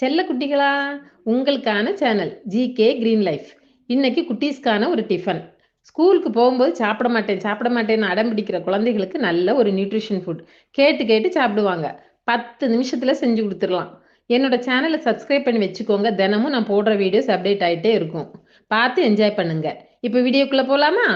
செல்ல குட்டிகளா, உங்களுக்கான channel GK green life. இன்னைக்கு குட்டீஸ்க்கான ஒரு டிஃபன். ஸ்கூலுக்கு போகும்போது சாப்பிட மாட்டேன் சாப்பிட மாட்டேன்னு அடம் பிடிக்கிற குழந்தைகளுக்கு நல்ல ஒரு நியூட்ரிஷன் ஃபுட். கேட்டு கேட்டு சாப்பிடுவாங்க. 10 நிமிஷத்துல செஞ்சு கொடுத்துடலாம். என்னோட சேனலை சப்ஸ்கிரைப் பண்ணி வச்சுக்கோங்க. தினமும் நான் போடுற வீடியோஸ் அப்டேட் ஆகிட்டே இருக்கும். பார்த்து என்ஜாய் பண்ணுங்க. இப்போ வீடியோக்குள்ள போலாமா?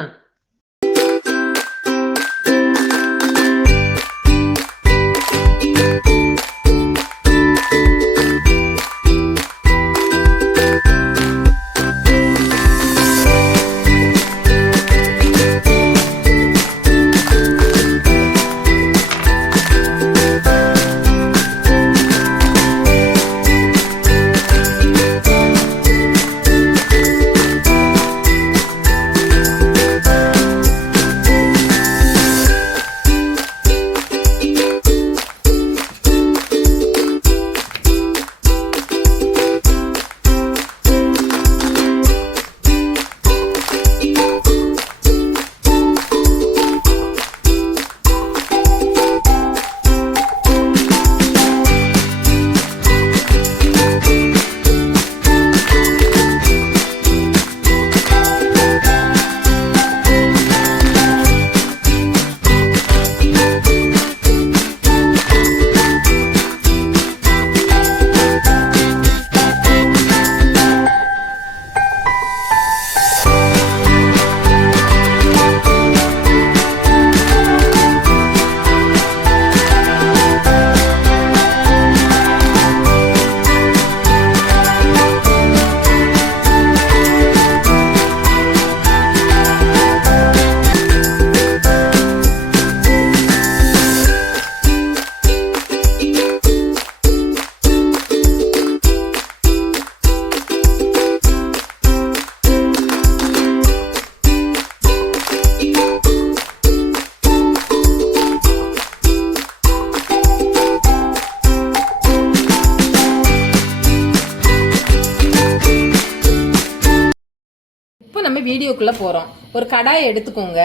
இப்போ நம்ம வீடியோக்குள்ள போறோம். ஒரு கடாயை எடுத்துக்கோங்க.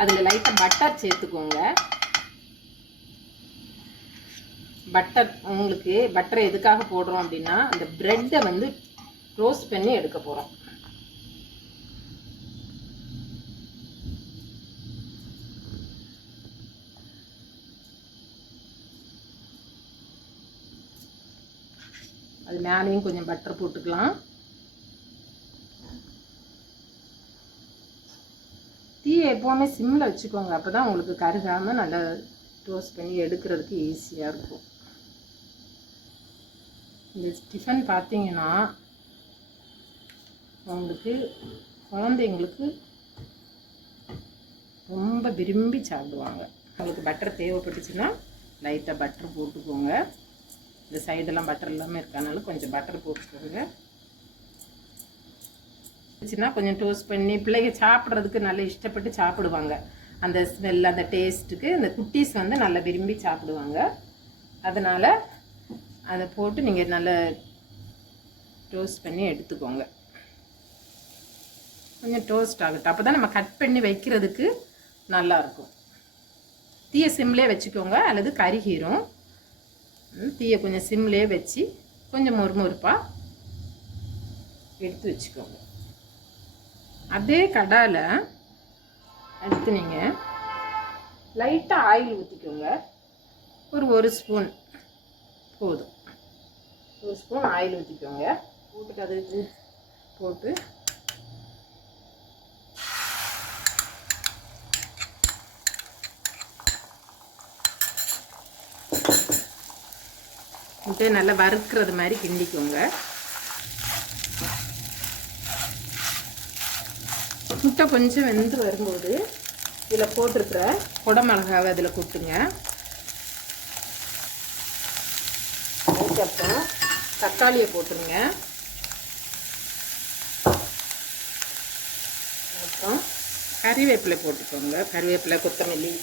அதுல லைட்டா பட்டர் சேர்த்துக்கோங்க. பட்டர் உங்களுக்கு பட்டரை எதுக்காக போடுறோம் அப்படின்னா அந்த பிரெட்டை வந்து ரோஸ்ட் பண்ணி எடுக்க போறோம். அது மேலேயும் கொஞ்சம் பட்டர் போட்டுக்கலாம். தீயை எப்போவுமே சிம்மில் வச்சுக்கோங்க. அப்போ தான் உங்களுக்கு கருகாமல் நல்லா டோஸ்ட் பண்ணி எடுக்கிறதுக்கு ஈஸியாக இருக்கும். இந்த டிஃபன் பார்த்தீங்கன்னா உங்களுக்கு குழந்தைங்களுக்கு ரொம்ப விரும்பி சாப்பிடுவாங்க. உங்களுக்கு பட்டர் தேவைப்பட்டுச்சுன்னா லைட்டாக பட்டர் போட்டுக்கோங்க. இந்த சைடெல்லாம் பட்டர் இல்லாமல் இருக்கனால கொஞ்சம் பட்டர் போட்டுக்கோங்க. கொஞ்சம் டோஸ்ட் பண்ணி பிள்ளைங்க சாப்பிட்றதுக்கு நல்லா இஷ்டப்பட்டு சாப்பிடுவாங்க. அந்த ஸ்மெல் அந்த டேஸ்ட்டுக்கு இந்த குட்டீஸ் வந்து நல்லா விரும்பி சாப்பிடுவாங்க. அதனால் அதை போட்டு நீங்கள் நல்லா டோஸ்ட் பண்ணி எடுத்துக்கோங்க. கொஞ்சம் டோஸ்ட் ஆகட்டும். அப்போ தான் நம்ம கட் பண்ணி வைக்கிறதுக்கு நல்லாயிருக்கும். தீயை சிம்லேயே வச்சுக்கோங்க, அல்லது கருகிரும். தீயை கொஞ்சம் சிம்லேயே வச்சு கொஞ்சம் மொறுமொறுப்பாக எடுத்து வச்சுக்கோங்க. அதே கடாயில் எடுத்து நீங்கள் லைட்டாக ஆயில் ஊற்றிக்கோங்க. ஒரு ஸ்பூன் போதும். ஒரு ஸ்பூன் ஆயில் ஊற்றிக்கோங்க. போட்டுட்டு அது போட்டு முட்டையை நல்லா வறுக்கிறது மாதிரி கிண்டிக்கோங்க. முட்டை கொஞ்சம் வெந்து வரும்போது இதில் போட்டிருக்கிற குடமிளகாவை அதில் கொட்டுங்க. அதுக்கப்புறம் தக்காளியை போட்டுருங்க. அப்புறம் கறிவேப்பிலை போட்டுக்கோங்க. கறிவேப்பிலை, கொத்தமல்லி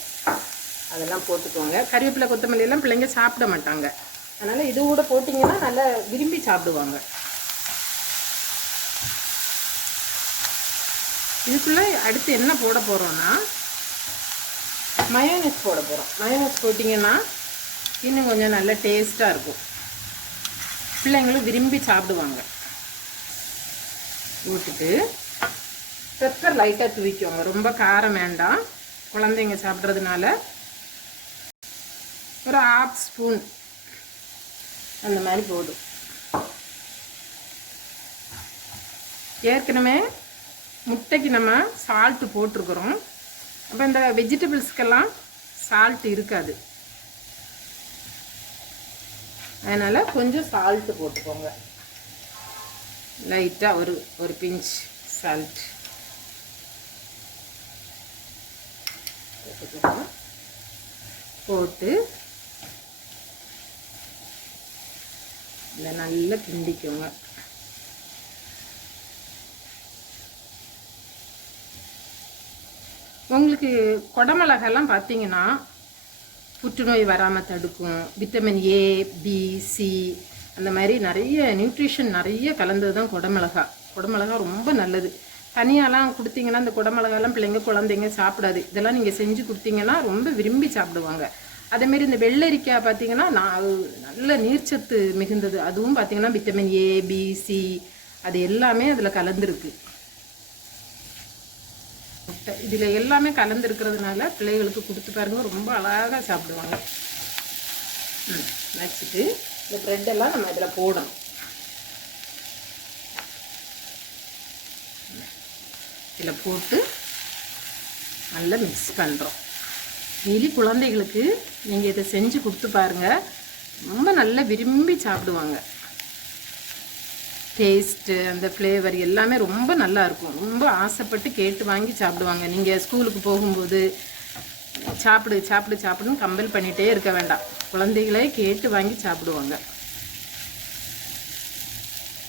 அதெல்லாம் போட்டுக்கோங்க. கறிவேப்பிலை, கொத்தமல்லியெல்லாம் பிள்ளைங்க சாப்பிட மாட்டாங்க. அதனால் இது கூட போட்டிங்கன்னா நல்லா விரும்பி சாப்பிடுவாங்க. இதுக்குள்ளே அடுத்து என்ன போட போகிறோன்னா மயோனஸ் போட போகிறோம். மயோனஸ் போட்டிங்கன்னா இன்னும் கொஞ்சம் நல்ல டேஸ்ட்டாக இருக்கும். பிள்ளைங்களும் விரும்பி சாப்பிடுவாங்க. ஊற்றிட்டு பெப்பர் லைட்டாக தூவிக்குவாங்க. ரொம்ப காரம் வேண்டாம், குழந்தைங்க சாப்பிட்றதுனால. ஒரு 1/2 ஸ்பூன் அந்த மாதிரி போதும். ஏற்கனவே முட்டைக்கு நம்ம சால்ட்டு போட்டிருக்கிறோம். அப்போ இந்த வெஜிடபிள்ஸ்க்கெல்லாம் சால்ட் இருக்காது, அதனால் கொஞ்சம் சால்ட்டு போட்டுக்கோங்க. லைட்டாக ஒரு பிஞ்ச் சால்ட் போட்டு இதை நல்லா கிண்டிக்கோங்க. உங்களுக்கு குடமிளகெல்லாம் பார்த்தீங்கன்னா புற்றுநோய் வராமல் தடுக்கும். விட்டமின் ஏ, பி, சி அந்த மாதிரி நிறைய நியூட்ரிஷன் நிறைய கலந்தது தான் குடமிளகா. குடமிளகா ரொம்ப நல்லது. தனியாலாம் கொடுத்தீங்கன்னா இந்த குடமிளகாலாம் பிள்ளைங்க குழந்தைங்க சாப்பிடாது. இதெல்லாம் நீங்கள் செஞ்சு கொடுத்தீங்கன்னா ரொம்ப விரும்பி சாப்பிடுவாங்க. அதேமாரி இந்த வெள்ளரிக்காய் பார்த்தீங்கன்னா நல்ல நீர்ச்சத்து மிகுந்தது. அதுவும் பார்த்தீங்கன்னா விட்டமின் ஏ, பி, சி அது எல்லாமே அதில் கலந்துருக்கு. இதில் எல்லாமே கலந்துருக்கிறதுனால பிள்ளைகளுக்கு கொடுத்து பாருங்க, ரொம்ப அழகாக சாப்பிடுவாங்க. வச்சுட்டு இந்த ப்ரெட்டெல்லாம் நம்ம இதில் போடணும். இதில் போட்டு நல்லா மிக்ஸ் பண்ணுறோம். டெய்லி குழந்தைகளுக்கு நீங்கள் இதை செஞ்சு கொடுத்து பாருங்கள், ரொம்ப நல்லா விரும்பி சாப்பிடுவாங்க. டேஸ்ட்டு அந்த ஃப்ளேவர் எல்லாமே ரொம்ப நல்லாயிருக்கும். ரொம்ப ஆசைப்பட்டு கேட்டு வாங்கி சாப்பிடுவாங்க. நீங்கள் ஸ்கூலுக்கு போகும்போது சாப்பிடு சாப்பிடு சாப்பிடுன்னு கம்பல் பண்ணிகிட்டே இருக்க வேண்டாம். குழந்தைகளே கேட்டு வாங்கி சாப்பிடுவாங்க.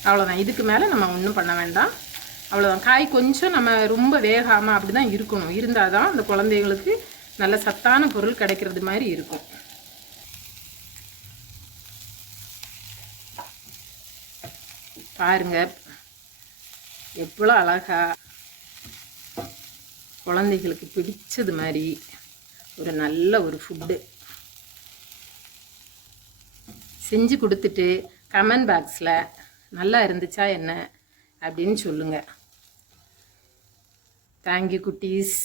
அவ்வளோதான். இதுக்கு மேலே நம்ம ஒன்றும் பண்ண வேண்டாம். அவ்வளோதான். காய் கொஞ்சம் நம்ம ரொம்ப வேகாமல் அப்படி தான் இருக்கணும். இருந்தால் தான் அந்த குழந்தைகளுக்கு நல்ல சத்தான பொருள் கிடைக்கிறது மாதிரி இருக்கும். பாருங்க எவ்வளோ அழகா குழந்தைகளுக்கு பிடிச்சது மாதிரி ஒரு நல்ல ஒரு ஃபுட்டு செஞ்சு கொடுத்துட்டு கமெண்ட் பாக்ஸில் நல்லா இருந்துச்சா என்ன அப்படின்னு சொல்லுங்கள். தேங்க்யூ குட்டீஸ்.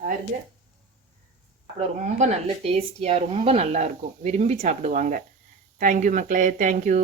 பாருங்க அப்புறம் ரொம்ப நல்ல டேஸ்டியாக ரொம்ப நல்லா இருக்கும், விரும்பி சாப்பிடுவாங்க. தேங்க்யூ மக்களே, தேங்க்யூ.